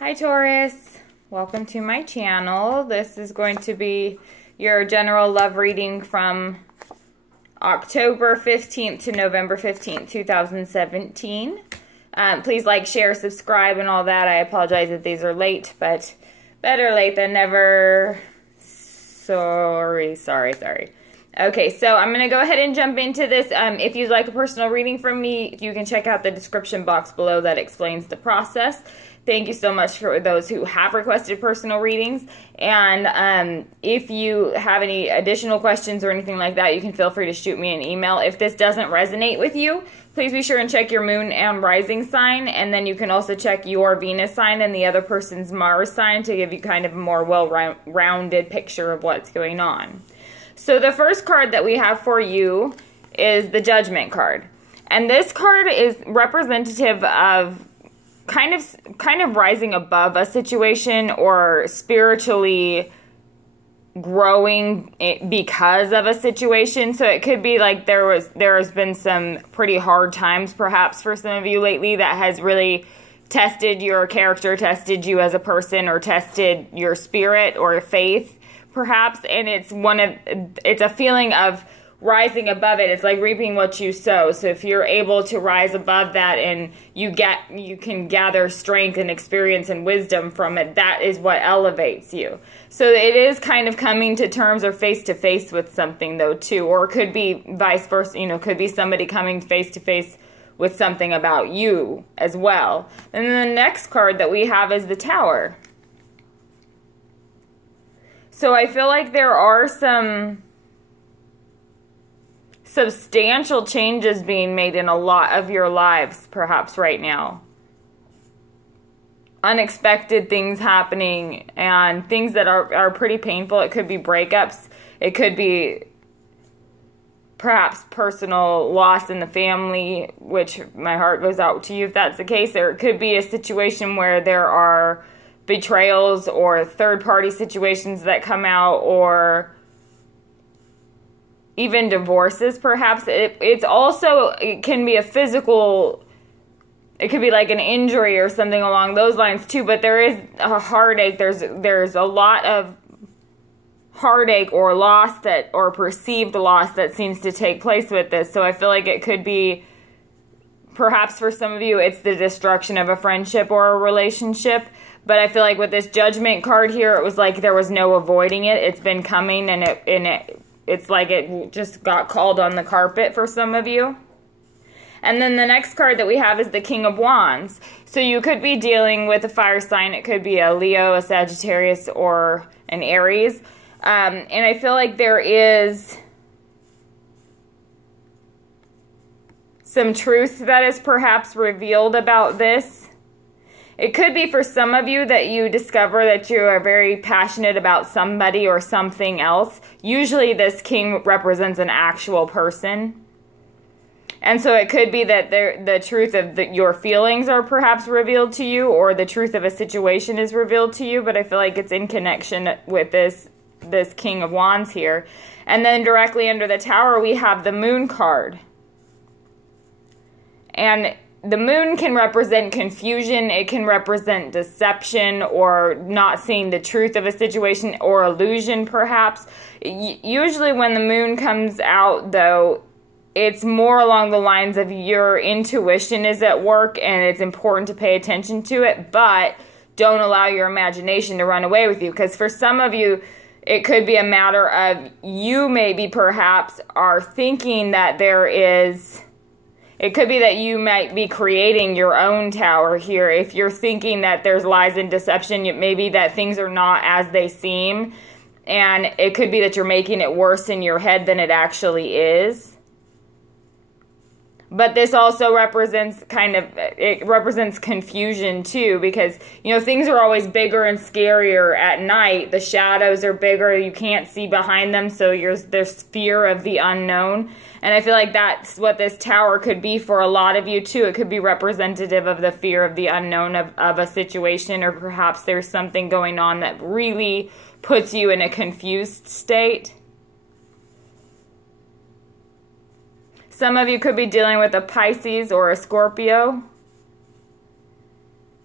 Hi Taurus, welcome to my channel. This is going to be your general love reading from October 15th to November 15th, 2017. Please like, share, subscribe, and all that. I apologize if these are late, but better late than never. Sorry. Okay, so I'm going to go ahead and jump into this. If you'd like a personal reading from me, you can check out the description box below that explains the process. Thank you so much for those who have requested personal readings. And if you have any additional questions or anything like that, you can feel free to shoot me an email. If this doesn't resonate with you, please be sure and check your moon and rising sign. And then you can also check your Venus sign and the other person's Mars sign to give you kind of a more well-rounded picture of what's going on. So the first card that we have for you is the Judgment card. And this card is representative of kind of rising above a situation or spiritually growing because of a situation. So it could be like there has been some pretty hard times perhaps for some of you lately that has really tested your character, tested you as a person, or tested your spirit or faith perhaps. And it's a feeling of rising above it. It's like reaping what you sow. So if you're able to rise above that and you can gather strength and experience and wisdom from it, that is what elevates you. So it is kind of coming to terms or face to face with something though too, or it could be vice versa, could be somebody coming face to face with something about you as well. And then the next card that we have is the Tower. So I feel like there are some substantial changes being made in a lot of your lives, perhaps right now. Unexpected things happening and things that are pretty painful. It could be breakups. It could be perhaps personal loss in the family, which my heart goes out to you if that's the case. Or it could be a situation where there are betrayals or third-party situations that come out, or even divorces perhaps. It can be a physical, it could be like an injury or something along those lines too, but there is a heartache. There's a lot of heartache or loss or perceived loss that seems to take place with this. So I feel like it could be, perhaps for some of you, it's the destruction of a friendship or a relationship. But I feel like with this Judgment card here, it was like there was no avoiding it. It's been coming, and it's like it just got called on the carpet for some of you. And then the next card that we have is the King of Wands. So you could be dealing with a fire sign. It could be a Leo, a Sagittarius, or an Aries. And I feel like there is some truth that is perhaps revealed about this. It could be for some of you that you discover that you are very passionate about somebody or something else. Usually this king represents an actual person. And so it could be that the truth of your feelings are perhaps revealed to you, or the truth of a situation is revealed to you. But I feel like it's in connection with this King of Wands here. And then directly under the Tower we have the Moon card. And the Moon can represent confusion, it can represent deception or not seeing the truth of a situation, or illusion perhaps. Usually when the Moon comes out though, it's more along the lines of your intuition is at work and it's important to pay attention to it, but don't allow your imagination to run away with you. Because for some of you, it could be a matter of you maybe perhaps are thinking that it could be that you might be creating your own tower here. If you're thinking that there's lies and deception, maybe that things are not as they seem. And it could be that you're making it worse in your head than it actually is. But this also represents it represents confusion too, because, things are always bigger and scarier at night. The shadows are bigger. You can't see behind them. So there's fear of the unknown. And I feel like that's what this Tower could be for a lot of you too. It could be representative of the fear of the unknown of a situation, or perhaps there's something going on that really puts you in a confused state. Some of you could be dealing with a Pisces or a Scorpio.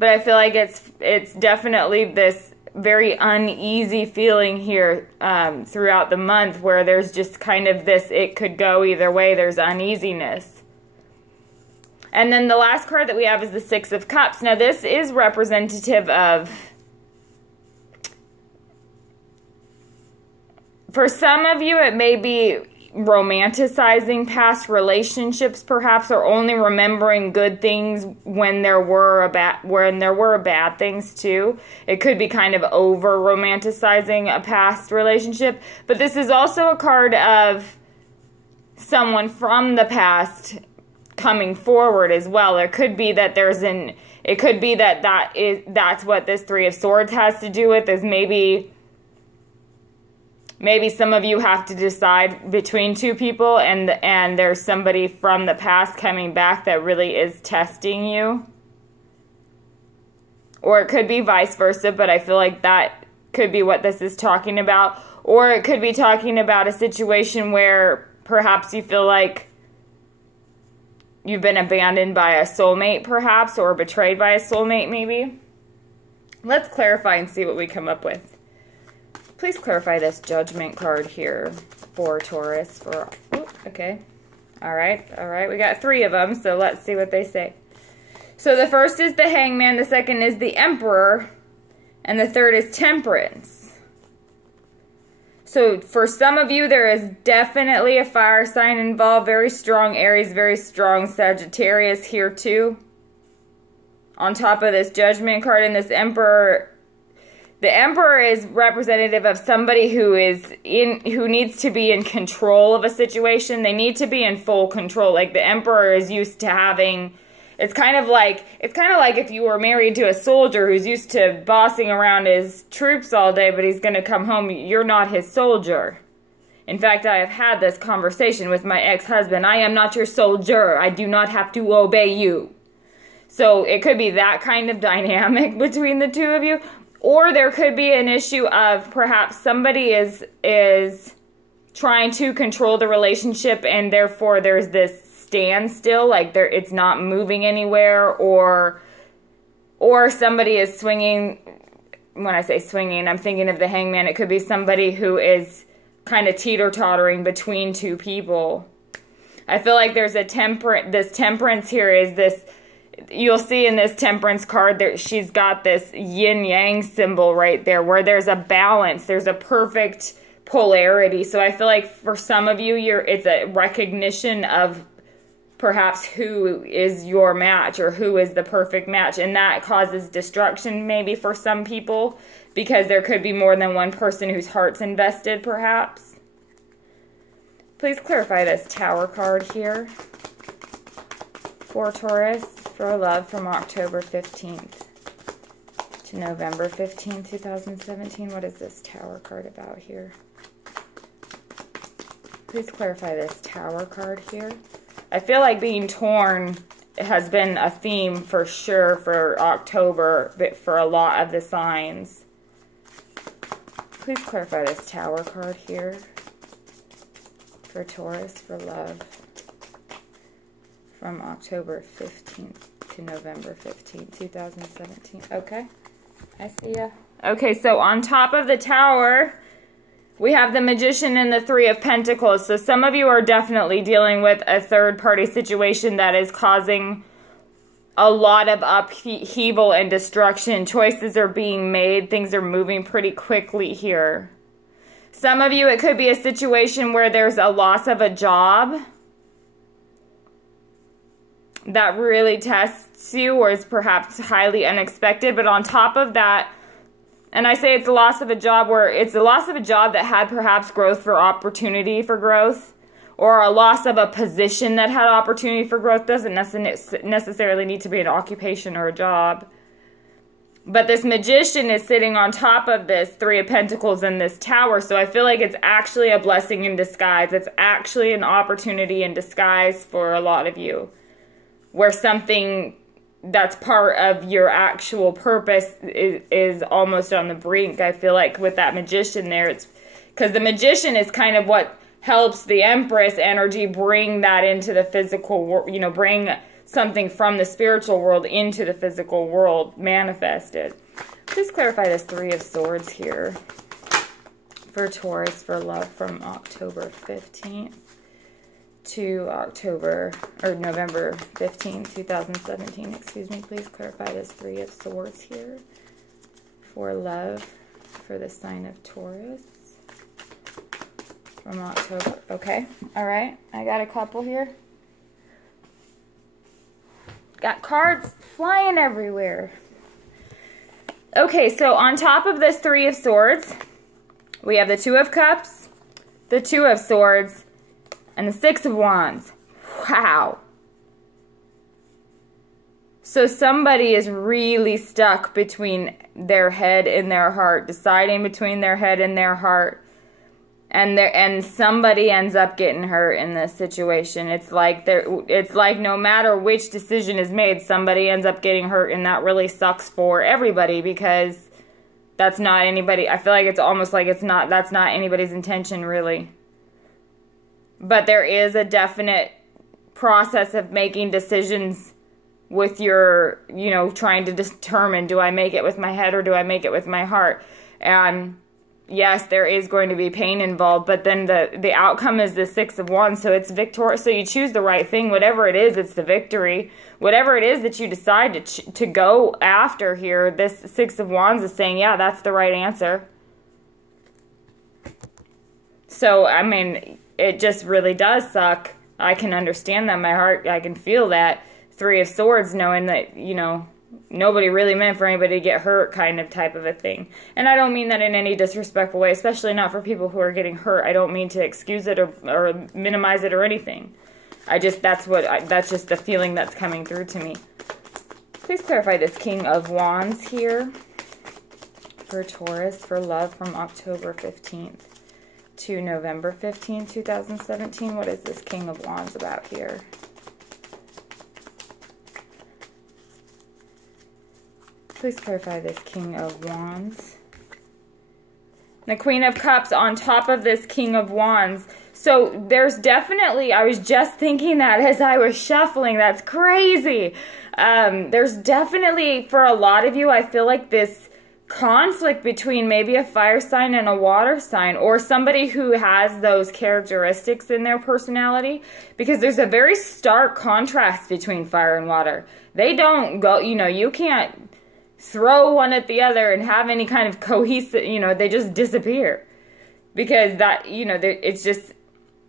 But I feel like it's definitely this very uneasy feeling here throughout the month, where there's just kind of this, it could go either way, there's uneasiness. And then the last card that we have is the Six of Cups. Now this is representative of, for some of you, it may be romanticizing past relationships, perhaps, or only remembering good things when there were bad things too. It could be kind of over romanticizing a past relationship. But this is also a card of someone from the past coming forward as well. It could be that that's what this Three of Swords has to do with, is maybe some of you have to decide between two people, and there's somebody from the past coming back that really is testing you. Or it could be vice versa, but I feel like that could be what this is talking about. Or it could be talking about a situation where perhaps you feel like you've been abandoned by a soulmate, perhaps, or betrayed by a soulmate, maybe. Let's clarify and see what we come up with. Please clarify this Judgment card here for Taurus. Okay. All right. We got 3 of them, so let's see what they say. So the first is the Hangman, the second is the Emperor, and the third is Temperance. So for some of you, there is definitely a fire sign involved. Very strong Aries, very strong Sagittarius here too. On top of this Judgment card and this Emperor, the Emperor is representative of somebody who needs to be in control of a situation. They need to be in full control. Like the Emperor is used to having, it's kind of like if you were married to a soldier who's used to bossing around his troops all day, but he's going to come home, you're not his soldier. In fact, I have had this conversation with my ex-husband. I am not your soldier. I do not have to obey you. So it could be that kind of dynamic between the two of you. Or there could be an issue of perhaps somebody is trying to control the relationship, and therefore there's this standstill, like it's not moving anywhere, or somebody is swinging. When I say swinging, I'm thinking of the Hangman. It could be somebody who is kind of teeter-tottering between two people. I feel like there's this Temperance here is this. You'll see in this Temperance card that she's got this yin-yang symbol right there, where there's a balance, there's a perfect polarity. So I feel like for some of you, it's a recognition of perhaps who is your match, or who is the perfect match, and that causes destruction maybe for some people, because there could be more than one person whose heart's invested, perhaps. Please clarify this Tower card here for Taurus, for love from October 15th to November 15th, 2017. What is this Tower card about here? Please clarify this Tower card here. I feel like being torn has been a theme for sure for October, but for a lot of the signs. Please clarify this Tower card here for Taurus, for love from October 15th to November 15th, 2017. Okay, I see ya. Okay, so on top of the Tower, we have the Magician and the Three of Pentacles. So some of you are definitely dealing with a third-party situation that is causing a lot of upheaval and destruction. Choices are being made. Things are moving pretty quickly here. Some of you, it could be a situation where there's a loss of a job that really tests you, or is perhaps highly unexpected. But on top of that, and I say it's a loss of a job where it's a loss of a job that had perhaps growth for opportunity for growth, or a loss of a position that had opportunity for growth. Doesn't necessarily need to be an occupation or a job. But this Magician is sitting on top of this Three of Pentacles and this Tower. So I feel like it's actually a blessing in disguise. It's actually an opportunity in disguise for a lot of you, where something that's part of your actual purpose is almost on the brink. I feel like with that Magician there, it's because the Magician is kind of what helps the Empress energy bring that into the physical, bring something from the spiritual world into the physical world manifested. Please clarify this Three of Swords here for Taurus for love from October 15th to November 15th, 2017. Excuse me. Please clarify this Three of Swords here for love for the sign of Taurus from October. Okay. All right. I got a couple here. Got cards flying everywhere. Okay, so on top of this Three of Swords, we have the Two of Cups, the Two of Swords, and the Six of Wands. Wow. So somebody is really stuck between their head and their heart, deciding between their head and their heart. And somebody ends up getting hurt in this situation. It's like no matter which decision is made, somebody ends up getting hurt, and that really sucks for everybody because that's not anybody. I feel like it's almost like that's not anybody's intention really. But there is a definite process of making decisions with your, trying to determine, do I make it with my head or do I make it with my heart? And yes, there is going to be pain involved, but then the outcome is the Six of Wands, so it's victorious. So you choose the right thing. Whatever it is, it's the victory. Whatever it is that you decide to go after here, this Six of Wands is saying, yeah, that's the right answer. So, I mean, it just really does suck. I can understand that. My heart, I can feel that. Three of Swords, knowing that, nobody really meant for anybody to get hurt type of a thing. And I don't mean that in any disrespectful way, especially not for people who are getting hurt. I don't mean to excuse it or minimize it or anything. That's just the feeling that's coming through to me. Please clarify this King of Wands here for Taurus for love from October 15th to November 15th, 2017. What is this King of Wands about here? Please clarify this King of Wands. The Queen of Cups on top of this King of Wands. So there's definitely, I was just thinking that as I was shuffling, that's crazy. There's definitely, for a lot of you, I feel like this conflict between maybe a fire sign and a water sign, or somebody who has those characteristics in their personality, because there's a very stark contrast between fire and water. They don't go, you can't throw one at the other and have any kind of cohesive, they just disappear. Because that, it's just,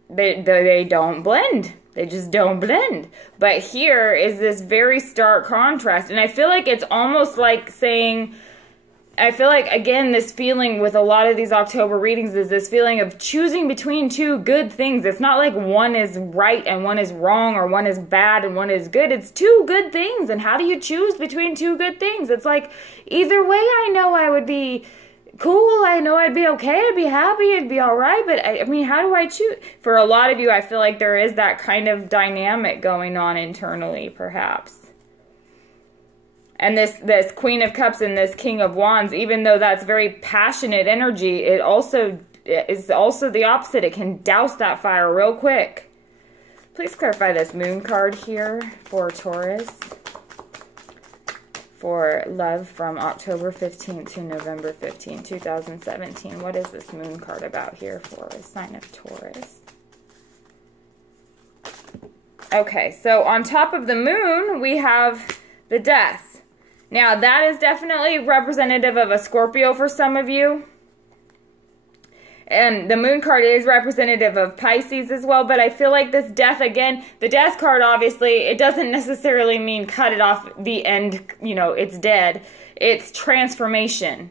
they don't blend. They just don't blend. But here is this very stark contrast. And I feel like it's almost like saying, I feel like, again, this feeling with a lot of these October readings is this feeling of choosing between two good things. It's not like one is right and one is wrong, or one is bad and one is good. It's two good things. And how do you choose between two good things? It's like, either way, I know I would be cool. I know I'd be okay. I'd be happy. I'd be all right. But I mean, how do I choose? For a lot of you, I feel like there is that kind of dynamic going on internally, perhaps. And this Queen of Cups and this King of Wands, even though that's very passionate energy, it is also the opposite. It can douse that fire real quick. Please clarify this Moon card here for Taurus for love from October 15th to November 15th, 2017. What is this Moon card about here for a sign of Taurus? Okay, so on top of the Moon, we have the Death. Now, that is definitely representative of a Scorpio for some of you. And the Moon card is representative of Pisces as well. But I feel like this Death, again, the Death card, obviously, it doesn't necessarily mean cut it off the end, it's dead. It's transformation.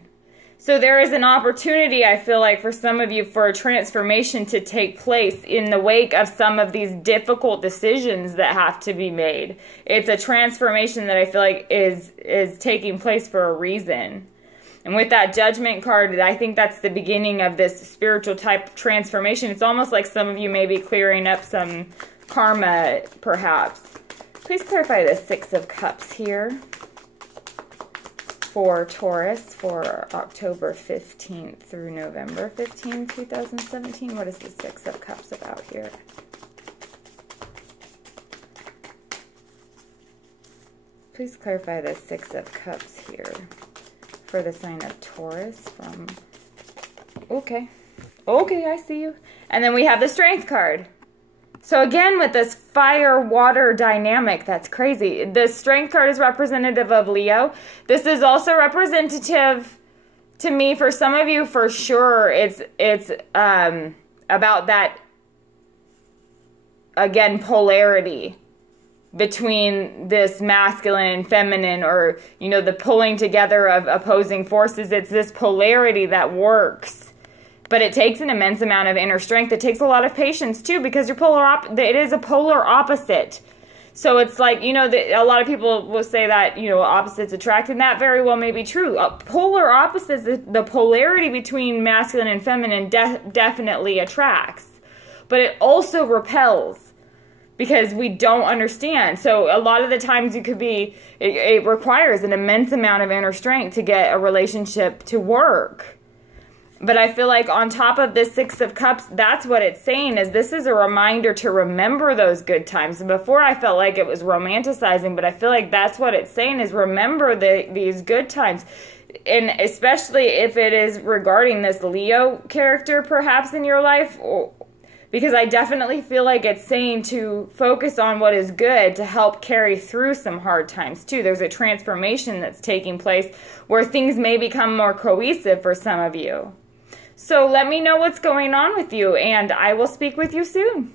So there is an opportunity, I feel like, for some of you for a transformation to take place in the wake of some of these difficult decisions that have to be made. It's a transformation that I feel like is taking place for a reason. And with that Judgment card, I think that's the beginning of this spiritual type of transformation. It's almost like some of you may be clearing up some karma, perhaps. Please clarify the Six of Cups here for Taurus for October 15th through November 15th, 2017. What is the Six of Cups about here? please clarify the Six of Cups here for the sign of Taurus from... Okay. Okay, I see you. And then we have the Strength card. So again, with this fire-water dynamic, that's crazy. The Strength card is representative of Leo. This is also representative to me, for some of you, for sure. It's about that, again, polarity between this masculine and feminine, or, you know, the pulling together of opposing forces. It's this polarity that works. But it takes an immense amount of inner strength. It takes a lot of patience, too, because you're it is a polar opposite. So it's like, you know, a lot of people will say that, you know, opposites attract, and that very well may be true. Polar opposites, the polarity between masculine and feminine definitely attracts. But it also repels, because we don't understand. So a lot of the times it requires an immense amount of inner strength to get a relationship to work. But I feel like on top of this Six of Cups, that's what it's saying, is this is a reminder to remember those good times. And before I felt like it was romanticizing, but I feel like that's what it's saying, is remember these good times. And especially if it is regarding this Leo character perhaps in your life, because I definitely feel like it's saying to focus on what is good to help carry through some hard times too. There's a transformation that's taking place where things may become more cohesive for some of you. So let me know what's going on with you, and I will speak with you soon.